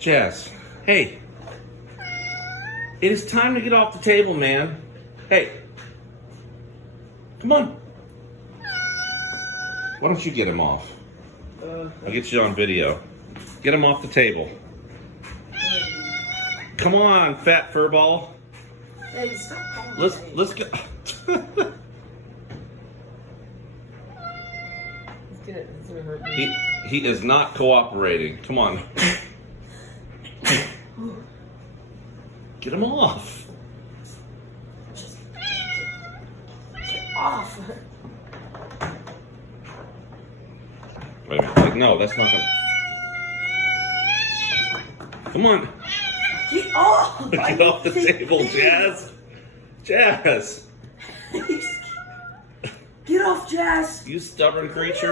Jazz, hey. It is time to get off the table, man. Hey. Come on. Why don't you get him off? I'll get you on video. Get him off the table. Come on, fat furball. Hey, stop calling Let's go. It's gonna hurt me. He is not cooperating. Come on. Get him off. Get off. Wait a minute. No, that's not gonna. Come on. Get off. Get off the table, Jazz. Jazz. Get off, Jazz. You stubborn creature.